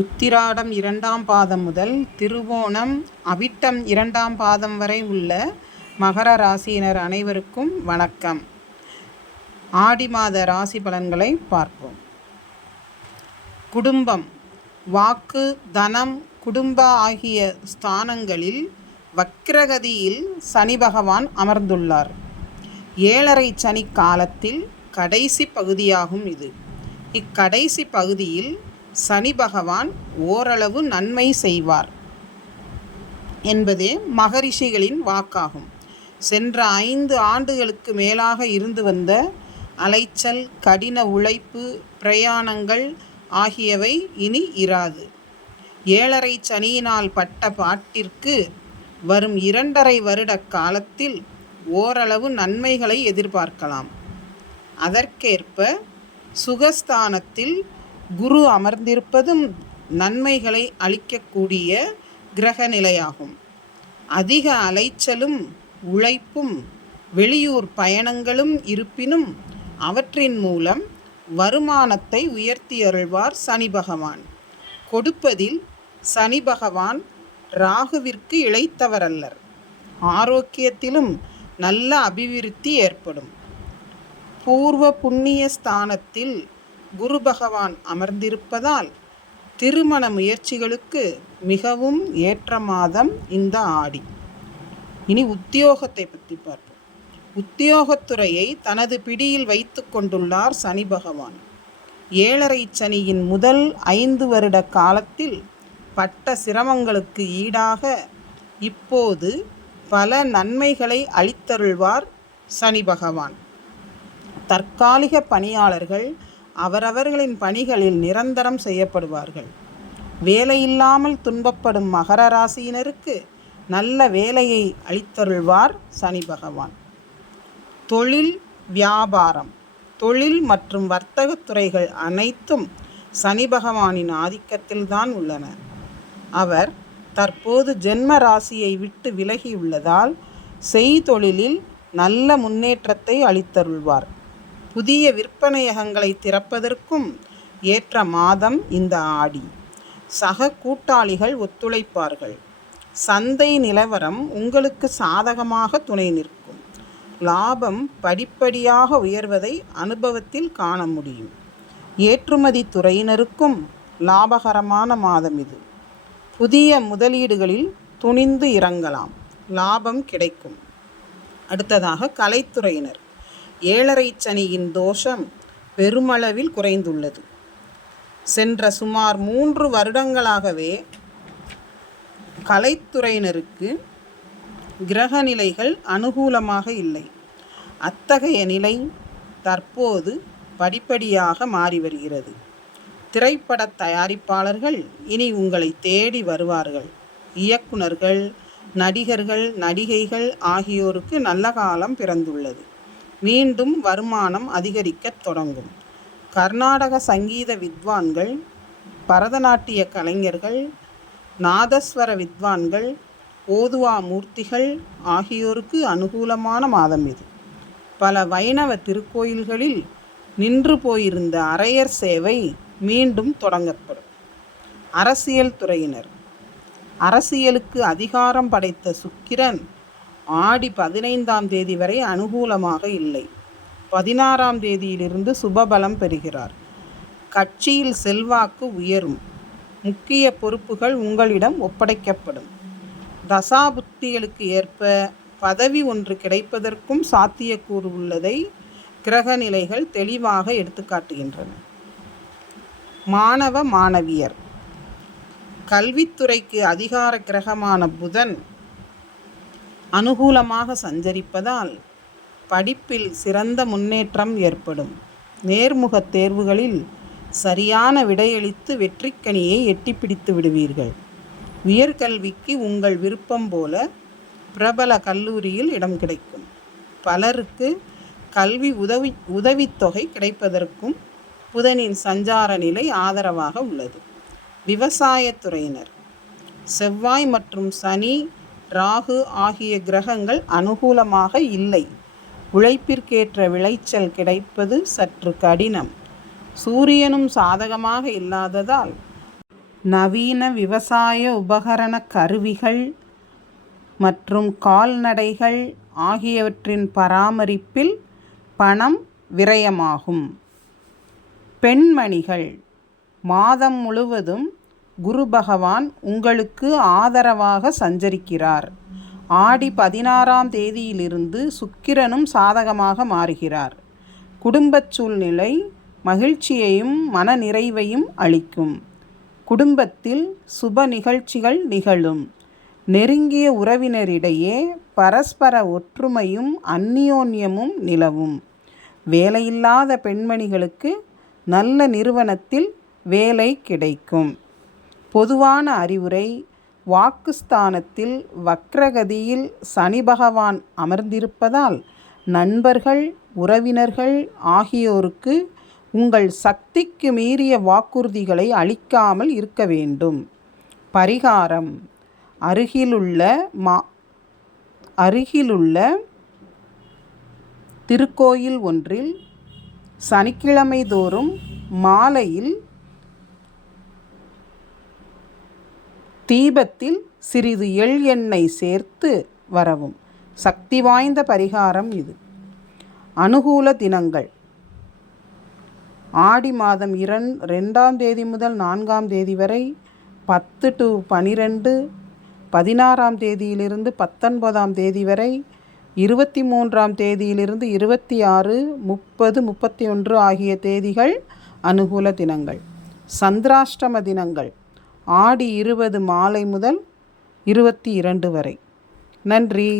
உத்திராடம் 2ஆம் பாதம் முதல் திருவோணம் அவிட்டம் 2ஆம் பாதம் வரை உள்ள மகர ராசியினர் அனைவருக்கும் வணக்கம். ஆடி மாத ராசி பலன்களை பார்ப்போம். குடும்பம், வாக்கு, தனம், குடும்ப ஆகிய ஸ்தானங்களில் வக்ரகதியில் சனி பகவான் அமர்ந்துள்ளார். 7.5 சனி காலத்தில் கடைசி பகுதியாகும் இது. இக்கடைசி பகுதியில் சனி பகவான் ஓரளவு நன்மை செய்வார் என்பதே மகரிஷிகளின் வாக்காகும். சென்ற 5 ஆண்டுகளுக்கு மேலாக இருந்து வந்த அலைச்சல், கடின உழைப்பு, பிரயாணங்கள் ஆகியவை இனி இராது. 7.5 சனியினால் பட்ட பாட்டிற்கு வரும் 2.5 வருட காலத்தில் ஓரளவு நன்மைகளை எதிர்பார்க்கலாம். அதற்கேற்ப சுகஸ்தானத்தில் குரு அமர்ந்திருப்பதும் நன்மைகளை அளிக்கக்கூடிய கிரக நிலையாகும். அதிக அலைச்சலும் உழைப்பும் வெளியூர் பயணங்களும் இருப்பினும் அவற்றின் மூலம் வருமானத்தை உயர்த்தி அருள்வார் சனி பகவான். கொடுப்பதில் சனி பகவான் ராகுவிற்கு இளைத்தவரல்லர். ஆரோக்கியத்திலும் நல்ல அபிவிருத்தி ஏற்படும். பூர்வ புண்ணிய ஸ்தானத்தில் குரு பகவான் அமர்ந்திருப்பதால் திருமண முயற்சிகளுக்கு மிகவும் ஏற்ற மாதம் இந்த ஆடி. இனி உத்தியோகத்தை பற்றி பார்ப்போம். உத்தியோகத்துறையை தனது பிடியில் வைத்து கொண்டுள்ளார் சனி பகவான். 7.5 சனியின் முதல் 5 வருட காலத்தில் பட்ட சிரமங்களுக்கு ஈடாக இப்போது பல நன்மைகளை அளித்தருள்வார் சனி பகவான். தற்காலிக பணியாளர்கள் அவரவர்களின் பணிகளில் நிரந்தரம் செய்யப்படுவார்கள். வேலையில்லாமல் துன்பப்படும் மகர ராசியினருக்கு நல்ல வேலையை அளித்தருள்வார் சனி பகவான். தொழில், வியாபாரம், தொழில் மற்றும் வர்த்தகத் துறைகள் அனைத்தும் சனி பகவானின் ஆதிக்கத்தில்தான் உள்ளன. அவர் தற்போது ஜென்ம ராசியை விட்டு விலகியுள்ளதால் செய்தொழிலில் நல்ல முன்னேற்றத்தை அளித்தருள்வார். புதிய விற்பனையகங்களை திறப்பதற்கும் ஏற்ற மாதம் இந்த ஆடி. சக கூட்டாளிகள் ஒத்துழைப்பார்கள். சந்தை நிலவரம் உங்களுக்கு சாதகமாக துணை நிற்கும். லாபம் படிப்படியாக உயர்வதை அனுபவத்தில் காண முடியும். ஏற்றுமதி துறையினருக்கும் லாபகரமான மாதம் இது. புதிய முதலீடுகளில் துணிந்து இறங்கலாம். லாபம் கிடைக்கும். அடுத்ததாக கலைத்துறையினர். 7.5 சனியின் தோஷம் பெருமளவில் குறைந்துள்ளது. சென்ற சுமார் 3 வருடங்களாகவே கலைத்துறையினருக்கு கிரக நிலைகள் அனுகூலமாக இல்லை. அத்தகைய நிலை தற்போது படிப்படியாக மாறி வருகிறது. திரைப்பட தயாரிப்பாளர்கள் இனி உங்களை தேடி வருவார்கள். இயக்குனர்கள், நடிகர்கள், நடிகைகள் ஆகியோருக்கு நல்ல காலம் பிறந்துள்ளது. மீண்டும் வருமானம் அதிகரிக்கத் தொடங்கும். கர்நாடக சங்கீத வித்வான்கள், பரதநாட்டிய கலைஞர்கள், நாதஸ்வர வித்வான்கள், ஓதுவா மூர்த்திகள் ஆகியோருக்கு அனுகூலமான மாதம் இது. பல வைணவ திருக்கோயில்களில் நின்று போயிருந்த அரையர் சேவை மீண்டும் தொடங்கப்படும். அரசியல் துறையினர். அரசியலுக்கு அதிகாரம் படைத்த சுக்கிரன் ஆடி 15ஆம் தேதி வரை அனுகூலமாக இல்லை. 16ஆம் தேதியிலிருந்து சுபபலம் பெறுகிறார். கட்சியில் செல்வாக்கு உயரும். முக்கிய பொறுப்புகள் உங்களிடம் ஒப்படைக்கப்படும். தசாபுத்திகளுக்கு ஏற்ப பதவி ஒன்று கிடைப்பதற்கும் சாத்தியக்கூறு உள்ளதை கிரக நிலைகள் தெளிவாக எடுத்துக்காட்டுகின்றன. மாணவ மாணவியர். கல்வித்துறைக்கு அதிகார கிரகமான புதன் அனுகூலமாக சஞ்சரிப்பதால் படிப்பில் சிறந்த முன்னேற்றம் ஏற்படும். நேர்முக தேர்வுகளில் சரியான விடையளித்து வெற்றிக்கனியை எட்டிப்பிடித்து விடுவீர்கள். உயர்கல்விக்கு உங்கள் விருப்பம் போல பிரபல கல்லூரியில் இடம் கிடைக்கும். பலருக்கு கல்வி உதவித்தொகை கிடைப்பதற்கும் புதனின் சஞ்சார நிலை ஆதரவாக உள்ளது. விவசாயத்துறையினர். செவ்வாய் மற்றும் சனி, ராகு ஆகிய கிரகங்கள் அனுகூலமாக இல்லை. உழைப்பிற்கேற்ற விளைச்சல் கிடைப்பது சற்று கடினம். சூரியனும் சாதகமாக இல்லாததால் நவீன விவசாய உபகரண கருவிகள் மற்றும் கால்நடைகள் ஆகியவற்றின் பராமரிப்பில் பணம் விரயமாகும். பெண்மணிகள், மாதம் முழுவதும் குரு பகவான் உங்களுக்கு ஆதரவாக சஞ்சரிக்கிறார். ஆடி 16ஆம் தேதியிலிருந்து சுக்கிரனும் சாதகமாக மாறுகிறார். குடும்பச் சூழ்நிலை மகிழ்ச்சியையும் மன நிறைவையும் அளிக்கும். குடும்பத்தில் சுப நிகழ்ச்சிகள் நிகழும். நெருங்கிய உறவினரிடையே பரஸ்பர ஒற்றுமையும் அந்நியோன்யமும் நிலவும். வேலையில்லாத பெண்மணிகளுக்கு நல்ல நிறுவனத்தில் வேலை கிடைக்கும். பொதுவான அறிவுரை: வாக்குஸ்தானத்தில் வக்ரகதியில் சனி பகவான் அமர்ந்திருப்பதால் நண்பர்கள், உறவினர்கள் ஆகியோருக்கு உங்கள் சக்திக்கு மீறிய வாக்குறுதிகளை அளிக்காமல் இருக்க வேண்டும். பரிகாரம்: அருகிலுள்ள திருக்கோயில் ஒன்றில் சனிக்கிழமை தோறும் மாலையில் தீபத்தில் சிறிது எள் எண்ணெய் சேர்த்து வரவும். சக்தி வாய்ந்த பரிகாரம் இது. அனுகூல தினங்கள்: ஆடி மாதம் 2ஆம் தேதி முதல் 4ஆம் தேதி வரை, 10 to 12, 16ஆம் தேதியிலிருந்து 19ஆம் தேதி வரை, 23ஆம் தேதியிலிருந்து 26, 30, 31 ஆகிய தேதிகள் அனுகூல தினங்கள். சந்திராஷ்டம தினங்கள்: ஆடி 20 மாலை முதல் 22 வரை. நன்றி.